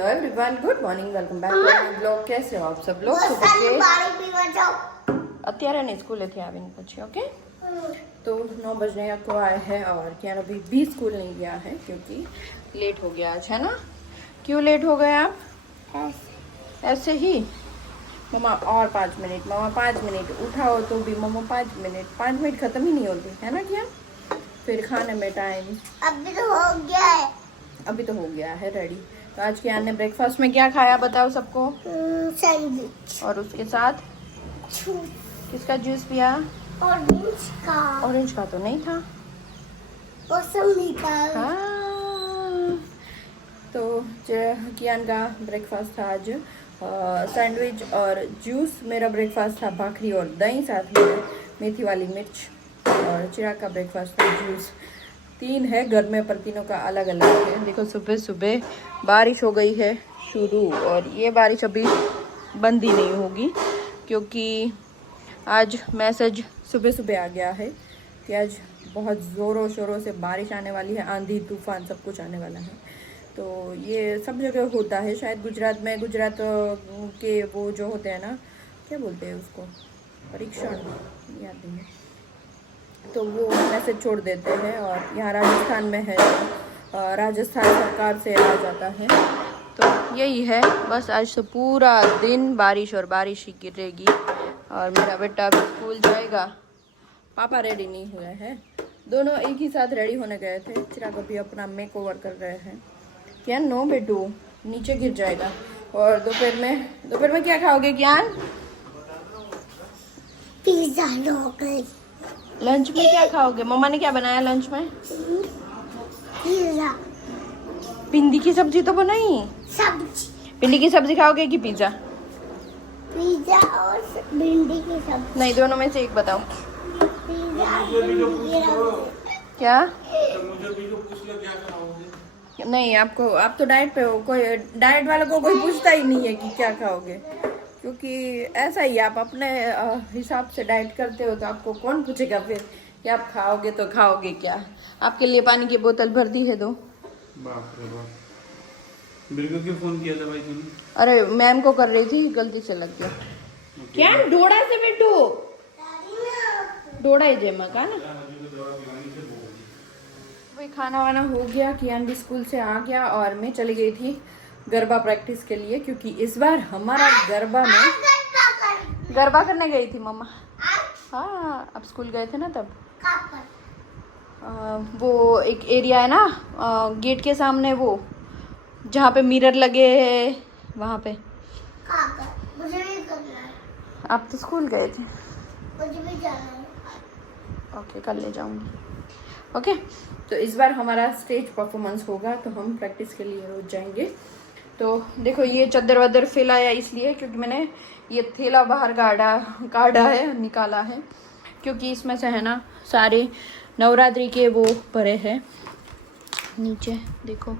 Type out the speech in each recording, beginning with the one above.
Hello everyone, good morning, welcome back to my blog. कैसे हो आप सब लोग? અત્યારે નહીં સ્કૂલેથી આવીને પછી ઓકે। तो 9 बजने को आए हैं और क्या अभी भी स्कूल नहीं गया है क्योंकि लेट हो गया आज, है ना? क्यों लेट हो गए आप? ऐसे ही मम्मा और 5 मिनट, मम्मा 5 मिनट, उठाओ तो भी मम्मा 5 मिनट, 5 मिनट ख़त्म ही नहीं होते, है ना? क्या फिर खाने में टाइम अभी तो हो गया है। अभी तो हो गया है रेडी। तो आज कियान ने ब्रेकफास्ट में क्या खाया बताओ सबको? सैंडविच और उसके साथ किसका जूस पिया? ऑरेंज का तो नहीं था, मौसमी का। हाँ। तो कियान का ब्रेकफास्ट था आज सैंडविच और जूस। मेरा ब्रेकफास्ट था भाखरी और दही, साथ में मेथी वाली मिर्च। और चिराग का ब्रेकफास्ट था जूस। 3 है घर में, पर तीनों का अलग अलग है। देखो सुबह सुबह बारिश हो गई है शुरू, और ये बारिश अभी बंद ही नहीं होगी क्योंकि आज मैसेज सुबह सुबह आ गया है कि आज बहुत ज़ोरों शोरों से बारिश आने वाली है, आंधी तूफान सब कुछ आने वाला है। तो ये सब जगह होता है, शायद गुजरात में, गुजरात के वो जो होते हैं ना, क्या बोलते हैं उसको, परीक्षण याद नहीं है, तो वो मैसेज छोड़ देते हैं। और यहाँ राजस्थान में है, राजस्थान सरकार से आ जाता है। तो यही है बस, आज तो पूरा दिन बारिश और बारिश ही गिरेगी। और मेरा बेटा अभी स्कूल जाएगा। पापा रेडी नहीं हुए हैं, दोनों एक ही साथ रेडी होने गए थे। चिराग अभी अपना मेक ओवर कर रहे हैं। क्या नो बेटू, नीचे गिर जाएगा। और दोपहर में क्या खाओगे ज्ञान? पिज्जा लोगे। लंच में क्या खाओगे? मम्मा ने क्या बनाया लंच में? पिज्जा। भिंडी की सब्जी तो बनाई। सब्जी। भिंडी की सब्जी खाओगे कि पिज्जा? पिज्जा और भिंडी की सब्जी। नहीं, दोनों में से एक बताओ। पिज्जा। क्या? नहीं, आपको, आप तो डाइट पे हो, कोई डाइट वालों को कोई पूछता ही नहीं है कि क्या खाओगे, क्योंकि ऐसा ही आप अपने हिसाब से डाइट करते हो। तो आपको कौन पूछेगा फिर कि आप खाओगे तो खाओगे क्या? आपके लिए पानी की बोतल भर दी है, दो। बाप रे बाप, बिल्कुल क्यों फोन किया था भाई तूने? अरे मैम को कर रही थी, गलती से लग गया। क्या डोड़ा से बैठो, डोड़ा ही जेमा का ना। भाई खाना वाना हो गया, कियान भी स्कूल से आ गया और मैं चली गई थी गरबा प्रैक्टिस के लिए, क्योंकि इस बार हमारा गरबा में गरबा करने गई थी मम्मा। हाँ, अब स्कूल गए थे ना तब। वो एक एरिया है ना गेट के सामने, वो जहाँ पे मिरर लगे हैं वहाँ पे। मुझे भी करना है। आप तो स्कूल गए थे। मुझे भी जाना है। ओके, कल ले जाऊंगी। ओके, तो इस बार हमारा स्टेज परफॉर्मेंस होगा, तो हम प्रैक्टिस के लिए रोज जाएंगे। तो देखो ये चद्दर वद्दर फैलाया इसलिए क्योंकि मैंने ये थैला बाहर काटा है, निकाला है, क्योंकि इसमें से है ना सारे नवरात्रि के वो भरे हैं नीचे, देखो।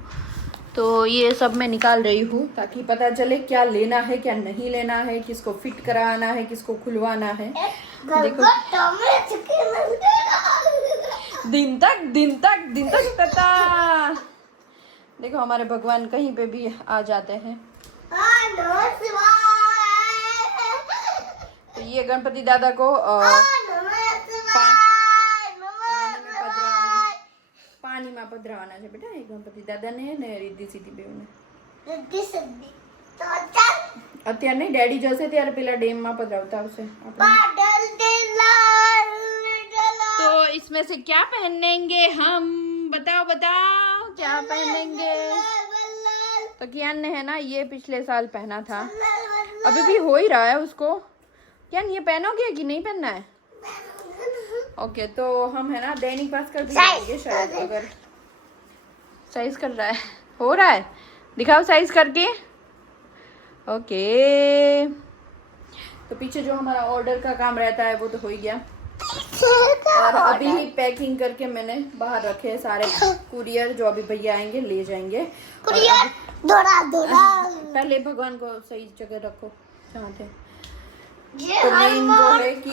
तो ये सब मैं निकाल रही हूँ ताकि पता चले क्या लेना है, क्या नहीं लेना है, किसको फिट कराना है, किसको खुलवाना है। देखो दिन तक तता। देखो हमारे भगवान कहीं पे भी आ जाते हैं। तो ये गणपति दादा को पानी में पधरावाना है बेटा। ये गणपति दादा ने रिद्धि सीधी बेवने અત્યારે નહીં, ડેડી જશે ત્યારે પેલા ડેમ માં પધરાવતા આવશે। तो इसमें से क्या पहनेंगे हम? बताओ क्या पहनेंगे? तो कियान ने है ना ये पिछले साल पहना था, अभी भी हो ही रहा है उसको। कियान ये पहनोगे कि नहीं पहनना है? ओके, तो हम है ना दैनिक भास्कर भी लेंगे शायद, अगर साइज कर रहा है, हो रहा है, दिखाओ साइज करके। ओके, तो पीछे जो हमारा ऑर्डर का काम रहता है वो तो हो ही गया। और अभी ही पैकिंग करके मैंने बाहर रखे सारे कुरियर, जो अभी भैया आएंगे ले जाएंगे। पहले भगवान को सही जगह रखो जहाँ थे। तो मेन वो है कि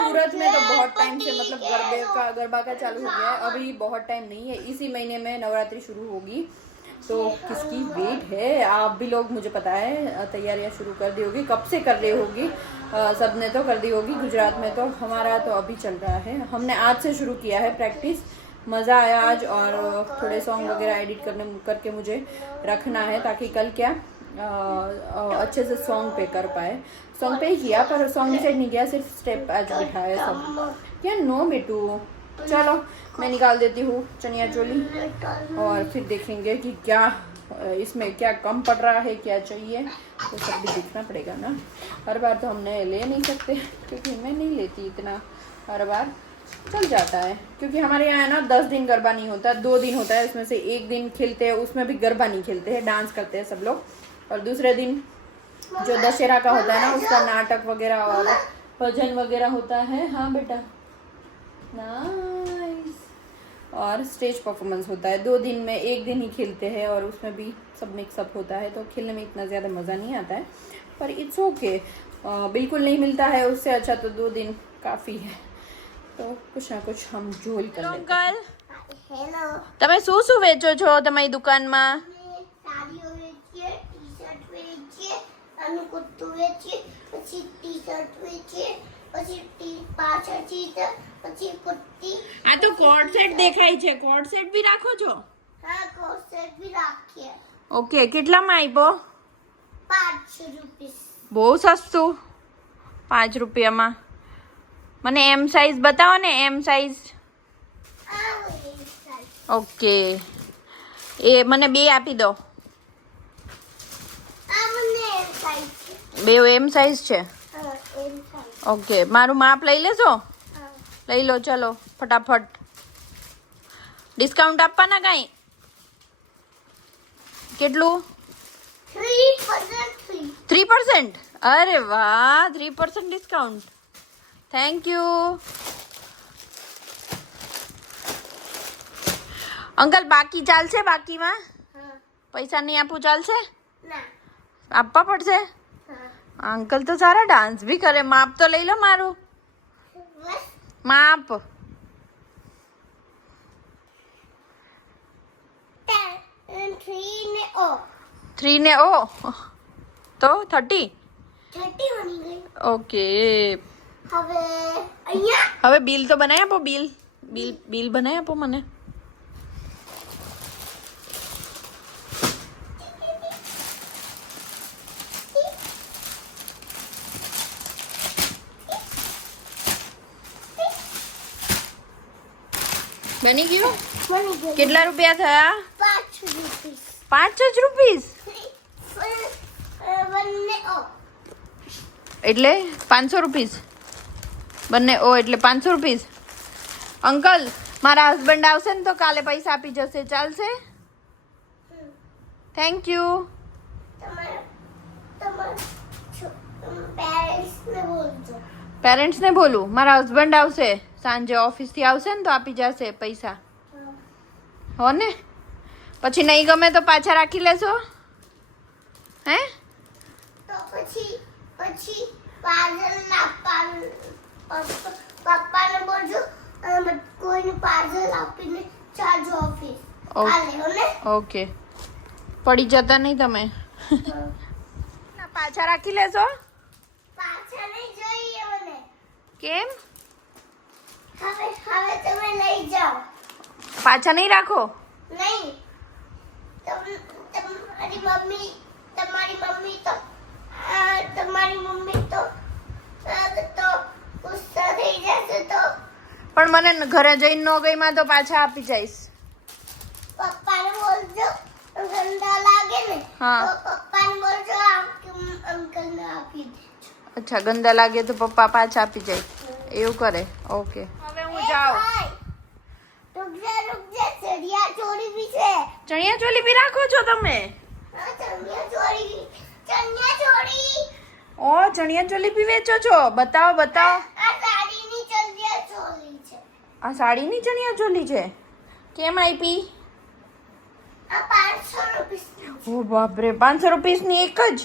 सूरत में तो बहुत टाइम से, मतलब गरबा का चालू हो गया है, अभी बहुत टाइम नहीं है, इसी महीने में नवरात्रि शुरू होगी। तो किसकी वेट है। आप भी लोग, मुझे पता है, तैयारियां शुरू कर दी होगी, कब से कर रही होगी। सब ने तो कर दी होगी गुजरात में, तो हमारा तो अभी चल रहा है। हमने आज से शुरू किया है प्रैक्टिस। मज़ा आया आज, और थोड़े सॉन्ग वगैरह एडिट करके मुझे रखना है, ताकि कल क्या अच्छे से सॉन्ग पे कर पाए। सॉन्ग पे ही किया, पर सॉन्ग डिसाइड नहीं किया, सिर्फ स्टेप आज बिठाया सब। क्या नो बेटू, चलो मैं निकाल देती हूँ चनिया चोली, और फिर देखेंगे कि क्या इसमें क्या कम पड़ रहा है, क्या चाहिए, तो सब भी देखना पड़ेगा ना। हर बार तो हमने ले नहीं सकते, क्योंकि मैं नहीं लेती इतना, हर बार चल जाता है। क्योंकि हमारे यहाँ है ना 10 दिन गरबा नहीं होता, 2 दिन होता है, उसमें से एक दिन खेलते हैं, उसमें भी गरबा नहीं खेलते हैं, डांस करते हैं सब लोग। और दूसरे दिन जो दशहरा का होता है ना, उसका नाटक वगैरह और भजन वगैरह होता है। हाँ बेटा, नाइस। और स्टेज परफॉर्मेंस होता है 2 दिन में, एक दिन ही खेलते हैं, और उसमें भी सब मिक्सअप होता है, तो खेलने में इतना ज़्यादा मज़ा नहीं आता है, पर इट्स ओके। बिल्कुल नहीं मिलता है, उससे अच्छा तो 2 दिन काफ़ी है। तो कुछ ना कुछ हम જોઈ कर लेते हैं। હેલો તમે શું વેચો છો તમારી દુકાનમાં? સાડીઓ વેચીએ, ટી-શર્ટ વેચીએ, અને કુર્તું વેચીએ, પછી ટી-શર્ટ વેચીએ, પછી પાછળ ટી-શર્ટ, પછી કુર્તી। આ તો કોટ સેટ દેખાય છે, કોટ સેટ બી રાખો છો? હા, કોટ સેટ બી રાખીએ। ઓકે, કેટલામાં આવ્યો? 5 રૂપિયા। બહુ સસ્તું, 5 રૂપિયામાં। મને એમ સાઈઝ બતાવો ને, એમ સાઈઝ। આ હોય સાઈઝ। ઓકે, એ મને 2 આપી દો। આ મને એમ સાઈઝ છે। 2 એમ સાઈઝ છે? હા, એમ સાઈઝ। ઓકે, મારું માપ લઈ લેજો? હા, લઈ લો, ચલો ફટાફટ। ડિસ્કાઉન્ટ આપવાના કાંઈ? કેટલું? 3%। 3%? અરે વાહ, 3% ડિસ્કાઉન્ટ, થેન્ક યુ અંકલ। બાકી ચાલશે? બાકીમાં હા, પૈસા નહીં આપું ચાલશે? ના, આપવા પડશે? હા, અંકલ તો સારા ડાન્સ બી કરે। માપ તો લઈ લો મારું, બસ। માપ। 3 ને ઓ 3 ને ઓ તો 30। 30 બની ગઈ। ઓકે, હવે અહીંયા હવે બિલ તો બનાવી આપો, બિલ બનાવી આપો મને। બની ગયું? બની ગઈ। કેટલા રૂપિયા થયા? 5 રૂપિયા। 5 જ રૂપીસ? બંને ઓ એટલે 500 રૂપીસ? બંને ઓ એટલે 500 રૂપીસ। અંકલ, મારા હસબન્ડ આવશે ને તો કાલે પૈસા આપી જશે, ચાલશે? Thank you. પેરેન્ટ્સને બોલજો। પેરેન્ટ્સને બોલું? મારા હસબન્ડ આવશે સાંજે, ઓફિસથી આવશે ને તો આપી જશે પૈસા, હો ને? પછી નહીં ગમે તો પાછા રાખી લેશો, હે? તો પછી પાર્સલ આપવાનું, પપ્પાને બોલજો, અને કોઈને પાર્સલ આપીને ચાલજો ઓફિસ કાલે, હો ને? ઓકે, પડી જતા નહીં તમે, પાછા રાખી લેશો? પાછા નહીં જોઈએ મને। કેમ? હવે તમે લઈ જાઓ। પાછા નહીં રાખો? નહીં, તમારી મમ્મી તો ગુસ્સા થઈ જશે તો। પણ મને ઘરે જઈને ન ગઈમાં તો પાછા આપી જઈશ। પપ્પાને બોલજો, ગંદા લાગે ને હા। તો પપ્પાને બોલજો અંકલને આપી દે। અચ્છા, ગંદા લાગે તો પપ્પા પાછા આપી જાય, એવું કરે? ઓકે, હવે હું જાઉં। रुक जा, चढ़िया चोरी भी है। ચણિયા ચોલી બી રાખો છો તમે? हाँ, चढ़िया चोरी। ઓ, ચણિયા ચોલી બી વેચો છો? બતાવો બતાવો। आ साड़ी नहीं चढ़िया चोरी है। આ સાડીની ચણિયા ચોલી છે? કેમ આપી? आ 500 रुपये। ઓ બાપરે, 500 રૂપીસની એક જ?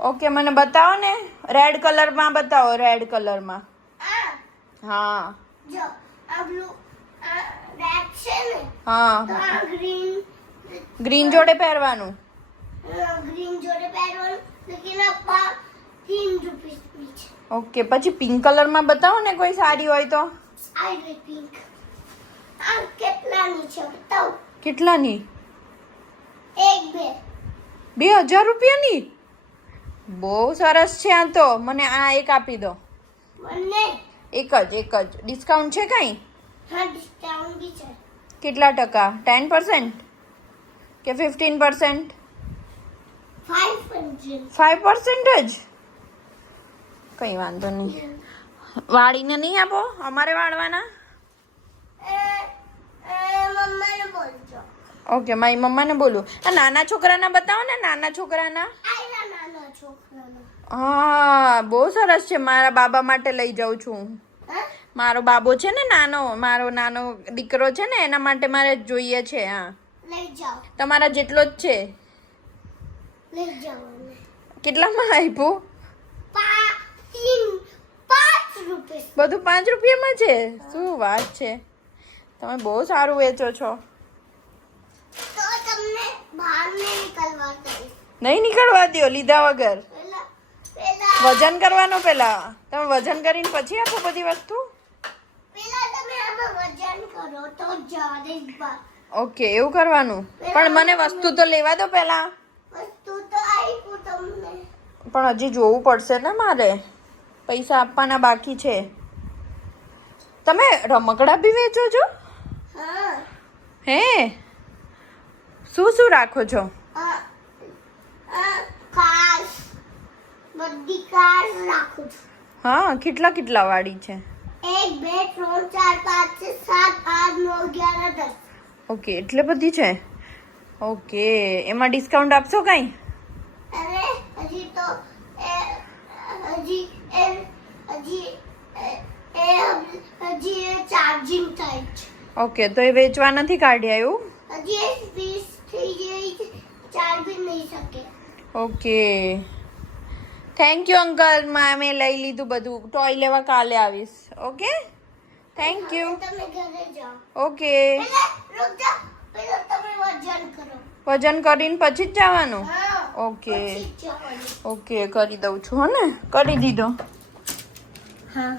ઓકે, મને બતાવો ને, રેડ કલરમાં બતાવો, રેડ કલરમાં। आ હા जो अब लो रेड से ने હા तो आ ग्रीन ગ્રીન જોડે પહેરવાનું. ગ્રીન જોડે પહેરવાનું લેકિન આ 3 રૂપીસ ની છે. ઓકે, પછી પિંક કલરમાં બતાવો ને કોઈ સારી હોય તો. આ રે પિંક. આ કેટલાની છે બતાવો. કેટલાની? 1 2 2000 રૂપિયાની? બહુ સરસ છે આ તો. મને આ એક આપી દો. મને એક જ ડિસ્કાઉન્ટ છે કઈ? હા ડિસ્કાઉન્ટ બી છે. કેટલા ટકા? 10% કે 15%? 500. 5% જ? કઈ વાંધો નહીં. વાળીને નહીં આપો? અમારે વાળવાના. મમ્માને બોલજો. ઓકે, મારી મમ્માને બોલું. આ નાના છોકરાના બતાવો ને, નાના છોકરાના. આયલા નાના છોકરાનો. હા, બહુ સરસ છે. મારા બાબા માટે લઈ જાઉં છું. હા મારો બાબો છે ને નાનો, મારો નાનો દીકરો છે ને, એના માટે મારે જોઈએ છે. હા, લઈ જાઓ. તમારા જેટલો જ છે. લઈ જાઓ ને. કેટલામાં આપ્યું? 5 રૂપિયા. બધું 5 રૂપિયામાં છે? શું વાત છે, તમે બહુ સારું વેચો છો. તો તમને બહાર નહીં નીકળવા દઈશ. નહીં નીકળવા દો લીધા વગર. પેલા વજન કરવાનો પેલા. તમે વજન કરીને પછી આપો બધી વસ્તુ. તમે આમાં વજન કરો તો જ્યારે ઓકે, એવું કરવાનું. પણ મને વસ્તુ તો લેવા દો પેલા. વસ્તુ તો આપ્યું તમને. પણ હજી જોવું પડશે ને મારે. પૈસા આપવાના બાકી છે. તમે રમકડા બી વેચો છો? હા હે, શું રાખો છો? કાસ બધી કાર રાખું છું. હા, કેટલા વાળી છે? 1 2 3 4 5 6 7 8 9 11 10. ઓકે, એટલે બધી છે. ઓકે, એમાં ડિસ્કાઉન્ટ આપશો કઈ? અરે હજી તો હજી ચાર્જિંગ થાય છે. ઓકે, તો એ વેચવા નથી કાઢ્યા એવું? હજી 20 થઈ ગઈ છે. ચાર્જ બી નહીં શકે. Okay, thank you uncle. મેં લઈ લીધું બધું. ટોય લેવા કાલે આવીશ. Okay, thank you. તમે ઘરે જાઓ. ઓકે, પહેલા રૂક જાઓ. પહેલા તમે વજન કરો. વજન કરીને પછી જ જવાનું? હા ઓકે પછી જ જવાનું. ઓકે, કરી દઉં છું. હો ને, કરી દીધો. हाँ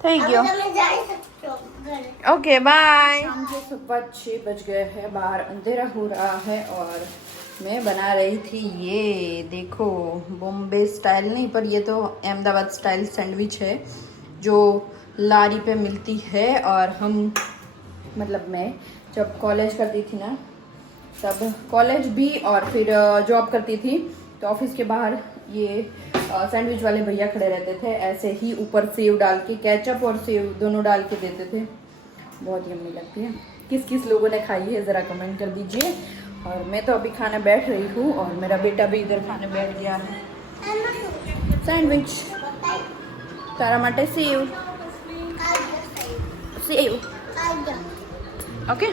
થઈ अब ગયો. તમે જઈ सकते हो घर. Okay, bye. शाम के 6:15 बज गए हैं, बाहर अंधेरा हो रहा है और मैं बना रही थी ये देखो बॉम्बे स्टाइल नहीं पर ये तो अहमदाबाद स्टाइल सैंडविच है जो लारी पे मिलती है। और हम मतलब मैं जब कॉलेज करती थी ना तब कॉलेज भी और फिर जॉब करती थी तो ऑफिस के बाहर ये सैंडविच वाले भैया खड़े रहते थे, ऐसे ही ऊपर सेव डाल के, केचप और सेव दोनों डाल के देते थे। बहुत यम्मी लगती है। किस किस लोगों ने खाई है ज़रा कमेंट कर दीजिए। और मैं तो अभी खाने बैठ रही हूँ और मेरा बेटा भी इधर खाने बैठ गया है। सैंडविच तारा माटे सेव सेव ओके।